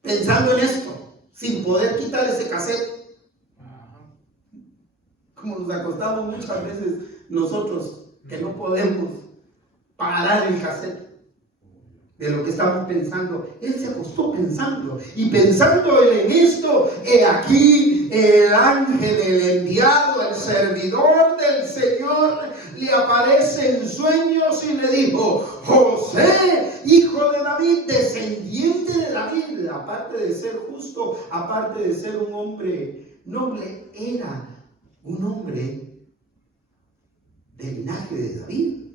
pensando en esto, sin poder quitar ese cassette. Como nos acostamos muchas veces nosotros, que no podemos parar el cassette de lo que estamos pensando. Él se acostó pensando, y pensando él en esto, he aquí el ángel, el enviado, el servidor del Señor, le aparece en sueños y le dijo: José, hijo de David, descendiente de David. Aparte de ser justo, aparte de ser un hombre noble, era un hombre del linaje de David,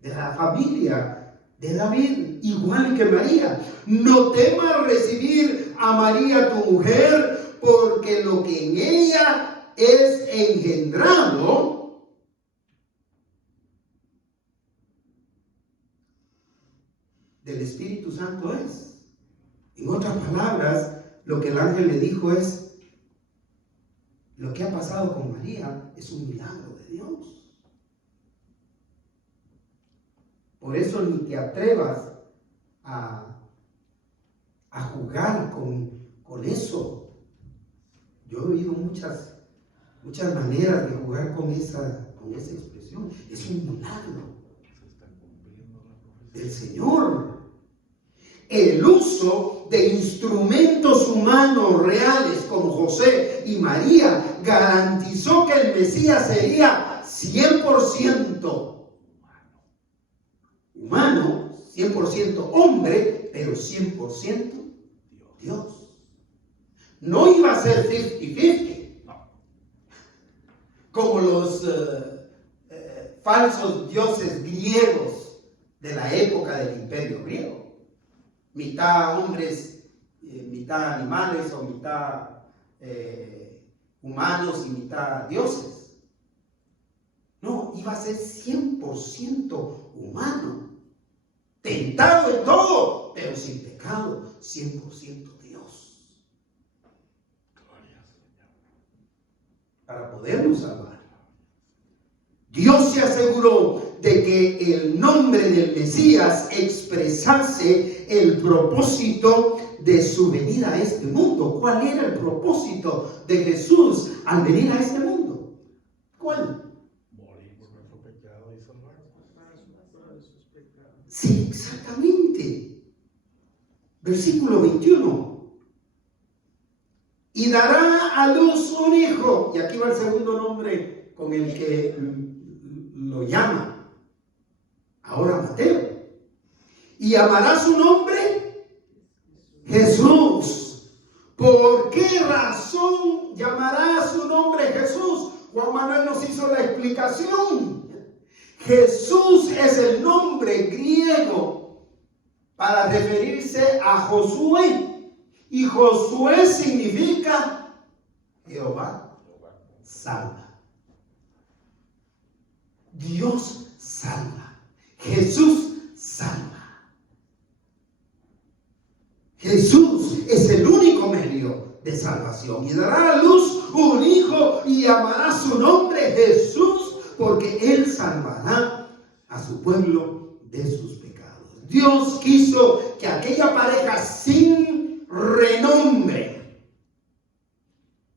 de la familia de David, igual que María. No temas recibir a María tu mujer, porque lo que en ella es engendrado del Espíritu Santo es. En otras palabras, lo que el ángel le dijo es: lo que ha pasado con María es un milagro de Dios. Por eso ni te atrevas a jugar con eso. Yo he oído muchas maneras de jugar con esa expresión. Es un milagro del Señor. El uso de instrumentos humanos reales como José y María garantizó que el Mesías sería 100% humano, 100% hombre, pero 100% Dios. No iba a ser 50-50, como los falsos dioses griegos de la época del Imperio griego. Mitad hombres mitad animales o mitad humanos y mitad dioses. No, iba a ser 100% humano, tentado en todo, pero sin pecado, 100% Dios, Gloria al Señor. para podernos salvar. Dios se aseguró de que el nombre del Mesías expresase el propósito de su venida a este mundo. ¿Cuál era el propósito de Jesús al venir a este mundo? ¿Cuál? Morir por nuestro pecado y salvarnos. Sí, exactamente. Versículo 21. Y dará a luz un hijo. Y aquí va el segundo nombre con el que lo llama ahora Mateo. Y llamará su nombre Jesús. ¿Por qué razón llamará su nombre Jesús? Juan Manuel nos hizo la explicación. Jesús es el nombre griego para referirse a Josué. Y Josué significa Jehová salva. Dios salva. Jesús salva. Jesús es el único medio de salvación. Y dará a luz un hijo y llamará su nombre Jesús, porque él salvará a su pueblo de sus pecados. Dios quiso que aquella pareja sin renombre,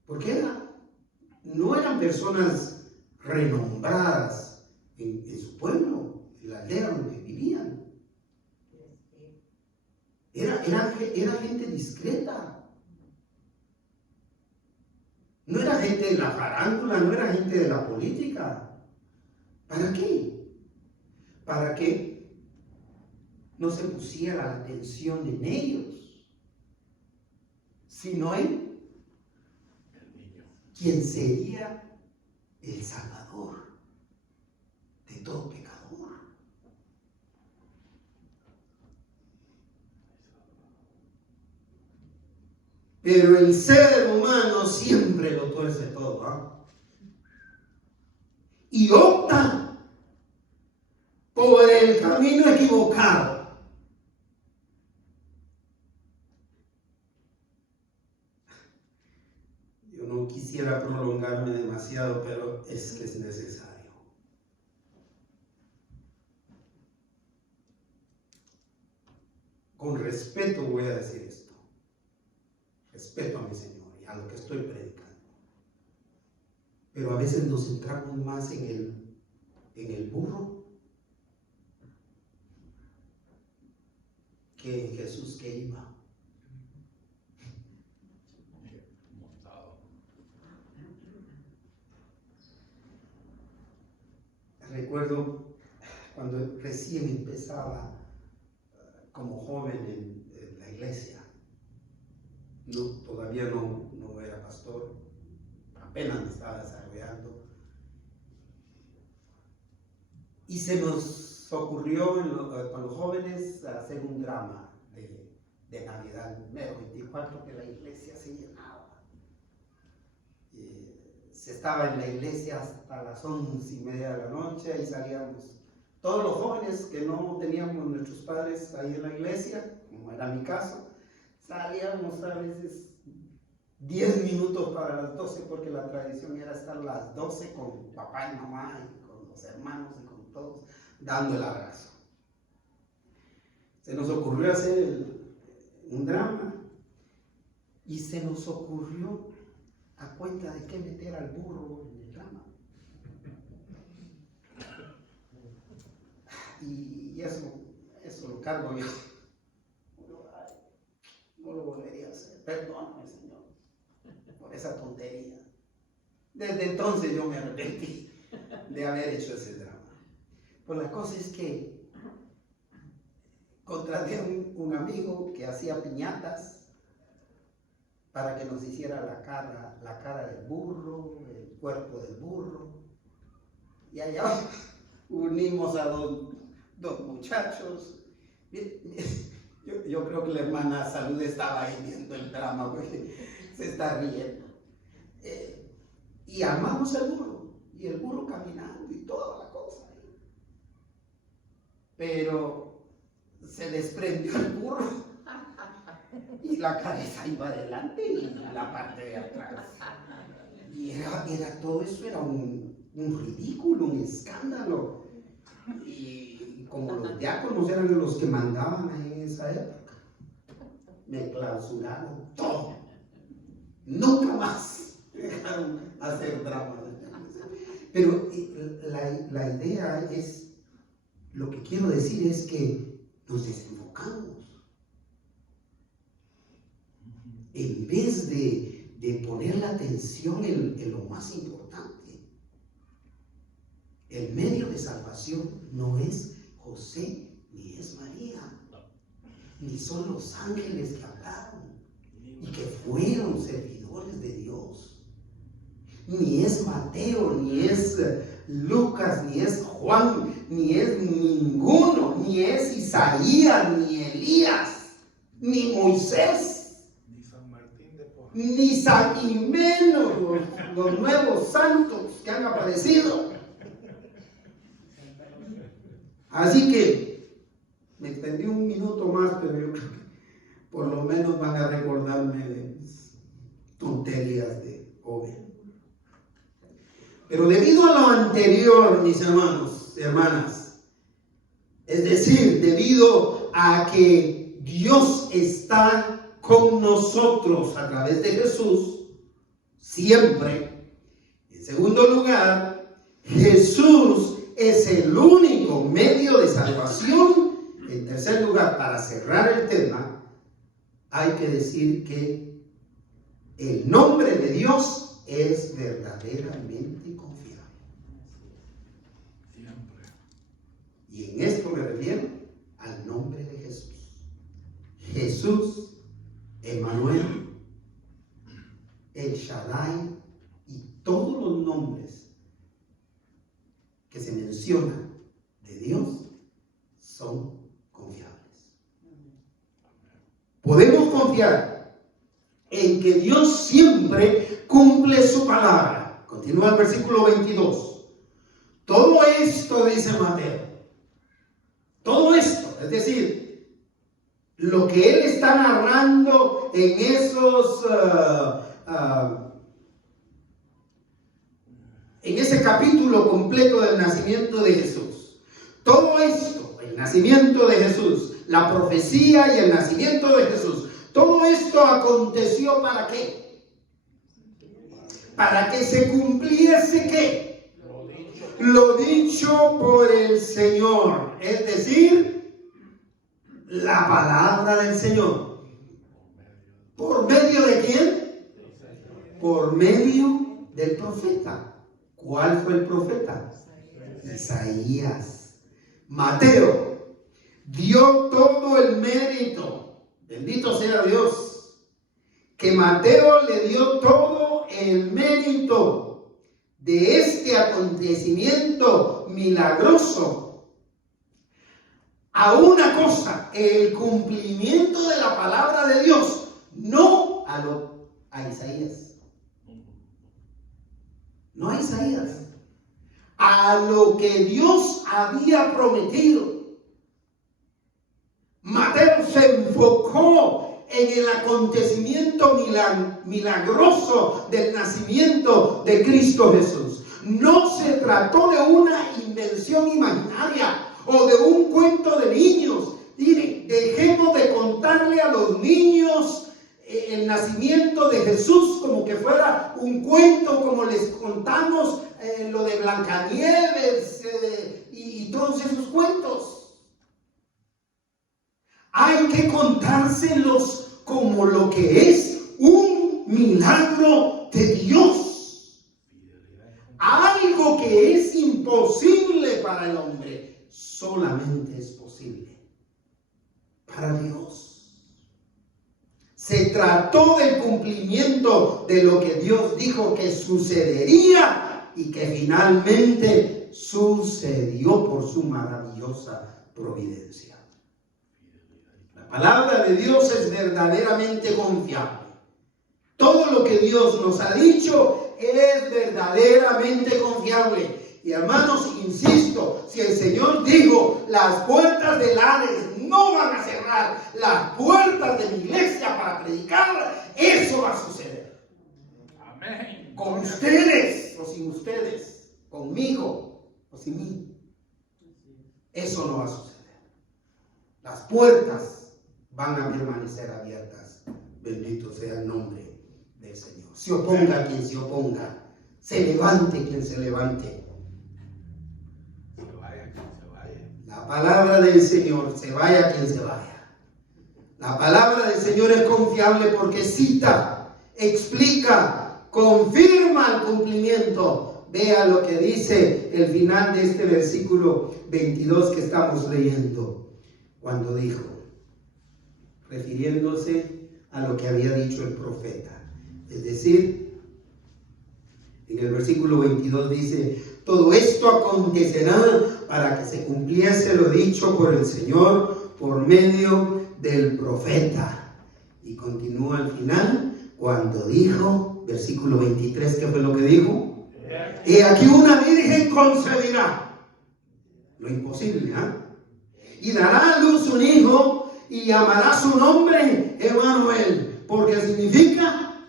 porque no eran personas renombradas en su pueblo, en la aldea donde vivían. Era gente discreta. No era gente de la farándula, no era gente de la política. ¿Para qué? Para que no se pusiera la atención en ellos, sino en El niño. quien sería el Salvador de todo pecador. Pero el ser humano siempre lo tuerce todo, y opta por el camino equivocado. Yo no quisiera prolongarme demasiado, pero es que es necesario. Con respeto voy a decir esto. Respeto a mi Señor y a lo que estoy predicando. Pero a veces nos centramos más en el burro que en Jesús que iba. Montado. Recuerdo cuando recién empezaba como joven en la iglesia. Todavía no era pastor, apenas me estaba desarrollando. Y se nos ocurrió con los jóvenes hacer un drama de Navidad, mero 24, que la iglesia se llenaba. Se estaba en la iglesia hasta las 11:30 de la noche y salíamos. Todos los jóvenes que no teníamos nuestros padres ahí en la iglesia, como era mi caso, salíamos a veces 10 minutos para las 12, porque la tradición era estar a las 12 con papá y mamá y con los hermanos y con todos, dando el abrazo. Se nos ocurrió hacer un drama y se nos ocurrió a cuenta de qué meter al burro en el drama. Y eso lo cargo yo. No lo volvería a hacer. Perdóname, Señor, por esa tontería. Desde entonces yo me arrepentí de haber hecho ese drama. Pues la cosa es que contraté a un amigo que hacía piñatas para que nos hiciera la cara del burro, el cuerpo del burro. Y allá unimos a dos muchachos. Yo creo que la hermana Salud estaba ahí viendo el drama, porque se está riendo. Y armamos el burro, y el burro caminando y toda la cosa. Pero se desprendió el burro y la cabeza iba adelante y la parte de atrás. Y todo eso era un ridículo, un escándalo. Y como los diáconos eran los que mandaban en esa época, me clausuraron todo. Nunca más dejaron hacer drama. Pero la idea es, lo que quiero decir es que nos desenfocamos. En vez de poner la atención en lo más importante. El medio de salvación no es José ni es María, ni son los ángeles que hablaron y que fueron servidores de Dios, ni es Mateo, ni es Lucas, ni es Juan, ni es ninguno, ni es Isaías, ni Elías, ni Moisés, ni San Jimeno, los nuevos santos que han aparecido. Así que me extendí un minuto más, pero yo creo que por lo menos van a recordarme de mis tonterías de joven. Pero debido a lo anterior, mis hermanos, hermanas, es decir, debido a que Dios está con nosotros a través de Jesús, siempre. En segundo lugar, Jesús es el único medio de salvación. En tercer lugar, para cerrar el tema, hay que decir que el nombre de Dios es verdaderamente confiable. Siempre. Y en esto me refiero al nombre de Jesús. Jesús, Emmanuel, El Shaddai y todos los nombres que se mencionan de Dios son confiables. Podemos confiar en que Dios siempre cumple su palabra. Continúa el versículo 22. Todo esto, dice Mateo, todo esto, es decir, lo que él está narrando en esos en ese capítulo completo del nacimiento de Jesús. Todo esto, el nacimiento de Jesús, la profecía y el nacimiento de Jesús, todo esto aconteció ¿para qué? Para que se cumpliese ¿qué? Lo dicho por el Señor, es decir, la palabra del Señor. ¿Por medio de quién? Por medio del profeta. ¿Cuál fue el profeta? Isaías. Mateo dio todo el mérito. Bendito sea Dios. Que Mateo le dio todo el mérito de este acontecimiento milagroso a una cosa, el cumplimiento de la palabra de Dios, no a Isaías. No a Isaías. A lo que Dios había prometido. Mateo se enfocó en el acontecimiento milagroso del nacimiento de Cristo Jesús. No se trató de una invención imaginaria o de un cuento de niños. Miren, dejemos de contarle a los niños el nacimiento de Jesús como que fuera un cuento, como les contamos lo de Blancanieves y todos esos cuentos. Hay que contárselos como lo que es un milagro de Dios. Algo que es imposible para el hombre, solamente es posible para Dios. Se trató del cumplimiento de lo que Dios dijo que sucedería y que finalmente sucedió por su maravillosa providencia. La palabra de Dios es verdaderamente confiable. Todo lo que Dios nos ha dicho es verdaderamente confiable. Y hermanos, insisto, si el Señor dijo, las puertas del Hades no van a cerrar las puertas de mi iglesia para predicar, eso va a suceder. Amén. Con ustedes o sin ustedes, conmigo o sin mí. Eso no va a suceder. Las puertas van a permanecer abiertas. Bendito sea el nombre del Señor. Se oponga quien se oponga. Se levante quien se levante. Se vaya quien se vaya. La palabra del Señor, se vaya quien se vaya. La palabra del Señor es confiable porque cita, explica, confirma el cumplimiento. Vea lo que dice el final de este versículo 22 que estamos leyendo. Cuando dijo, refiriéndose a lo que había dicho el profeta. Es decir, en el versículo 22 dice, todo esto acontecerá para que se cumpliese lo dicho por el Señor por medio del profeta. Y continúa al final, cuando dijo, versículo 23, ¿qué fue lo que dijo? He aquí una virgen concebirá. Lo imposible, y dará a luz un hijo y llamará su nombre Emmanuel, porque significa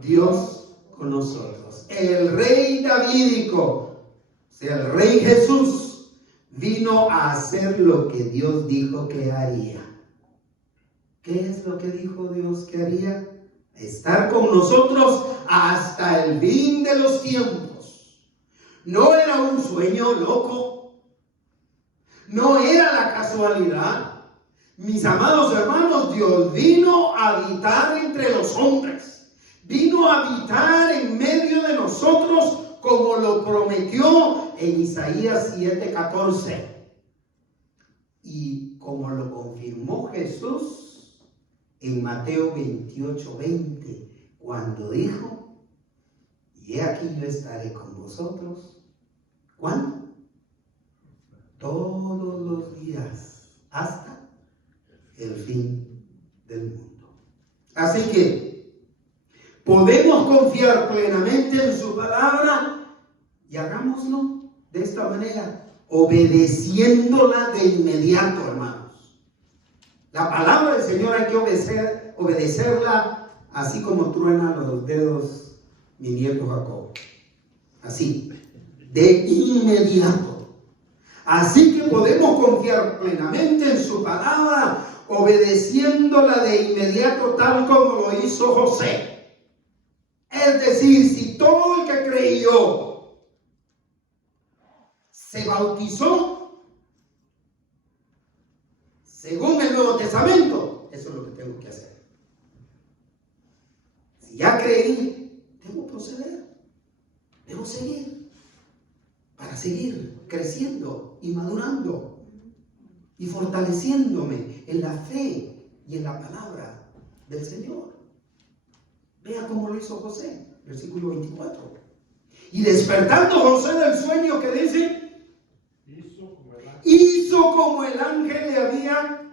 Dios con nosotros. El rey davídico, o sea, el rey Jesús, vino a hacer lo que Dios dijo que haría. ¿Qué es lo que dijo Dios que haría? Estar con nosotros hasta el fin de los tiempos. No era un sueño loco. No era la casualidad. Mis amados hermanos, Dios vino a habitar entre los hombres. Vino a habitar en medio de nosotros como lo prometió en Isaías 7:14. Y como lo confirmó Jesús en Mateo 28:20, cuando dijo, y he aquí yo estaré con vosotros. ¿Cuándo? Todos los días hasta el fin del mundo. Así que podemos confiar plenamente en su palabra y hagámoslo de esta manera, obedeciéndola de inmediato, hermanos. La palabra del Señor hay que obedecerla así como truenan los dedos mi nieto Jacob. Así, de inmediato. Así que podemos confiar plenamente en su palabra, obedeciéndola de inmediato tal como lo hizo José. Es decir, si todo el que creyó se bautizó según el Nuevo Testamento, eso es lo que tengo que hacer. Si ya creí, debo proceder, debo seguir, para seguir creciendo y madurando y fortaleciéndome en la fe y en la palabra del Señor. Vea cómo lo hizo José, versículo 24. Y despertando José del sueño que dice, hizo como el ángel le había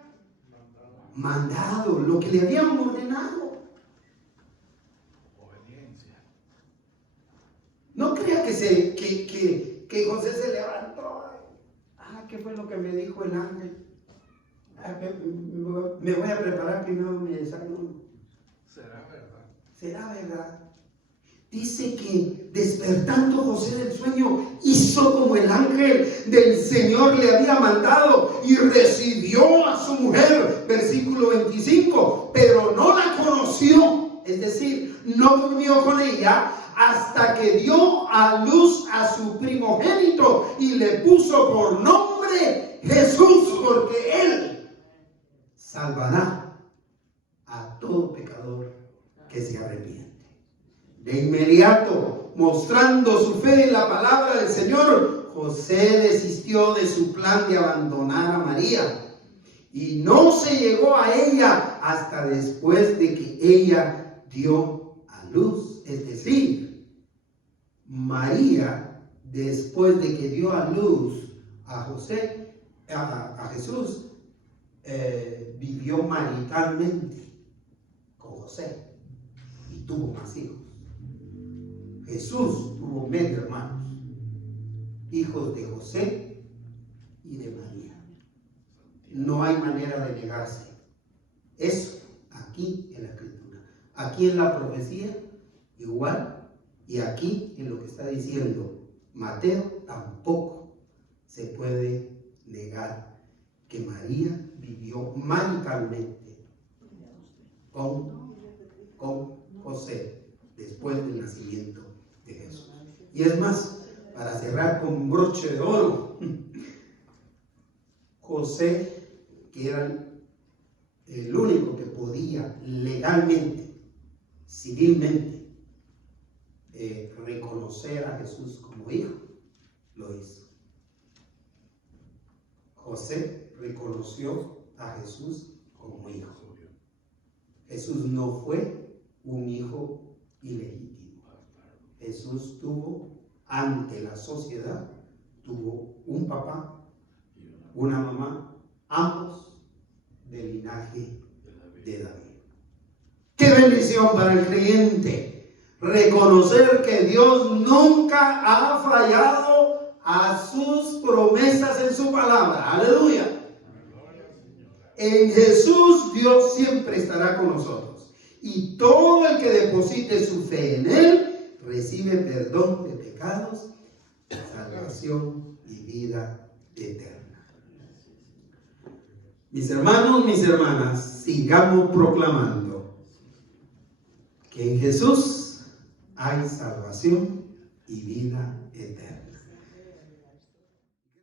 mandado, lo que le habían ordenado. Obediencia. No crea que José se levantó. ¿Qué fue lo que me dijo el ángel? Me voy a preparar primero mi desayuno. ¿Será verdad? ¿Será verdad? Dice que despertando José del sueño, hizo como el ángel del Señor le había mandado y recibió a su mujer, versículo 25, pero no la conoció, es decir, no durmió con ella hasta que dio a luz a su primogénito y le puso por nombre Jesús, porque él salvará a todo pecador que se arrepiente. De inmediato, mostrando su fe en la palabra del Señor, José desistió de su plan de abandonar a María y no se llegó a ella hasta después de que ella dio a luz. Es decir, María, después de que dio a luz a Jesús, vivió maritalmente con José y tuvo más hijos. Jesús tuvo medio hermanos, hijos de José y de María. No hay manera de negarse eso aquí en la Escritura, aquí en la profecía igual, y aquí en lo que está diciendo Mateo tampoco se puede negar que María vivió maritalmente con José después del nacimiento de Jesús. Y es más, para cerrar con un broche de oro, José, que era el único que podía legalmente, civilmente, reconocer a Jesús como hijo, lo hizo. José reconoció a Jesús como hijo. Jesús no fue un hijo ilegítimo. Jesús tuvo, ante la sociedad, tuvo un papá, una mamá, ambos del linaje de David. ¡Qué bendición para el creyente! Reconocer que Dios nunca ha fallado a sus promesas en su palabra. ¡Aleluya! En Jesús Dios siempre estará con nosotros. Y todo el que deposite su fe en Él recibe perdón de pecados, salvación y vida eterna. Mis hermanos, mis hermanas, sigamos proclamando que en Jesús hay salvación y vida eterna.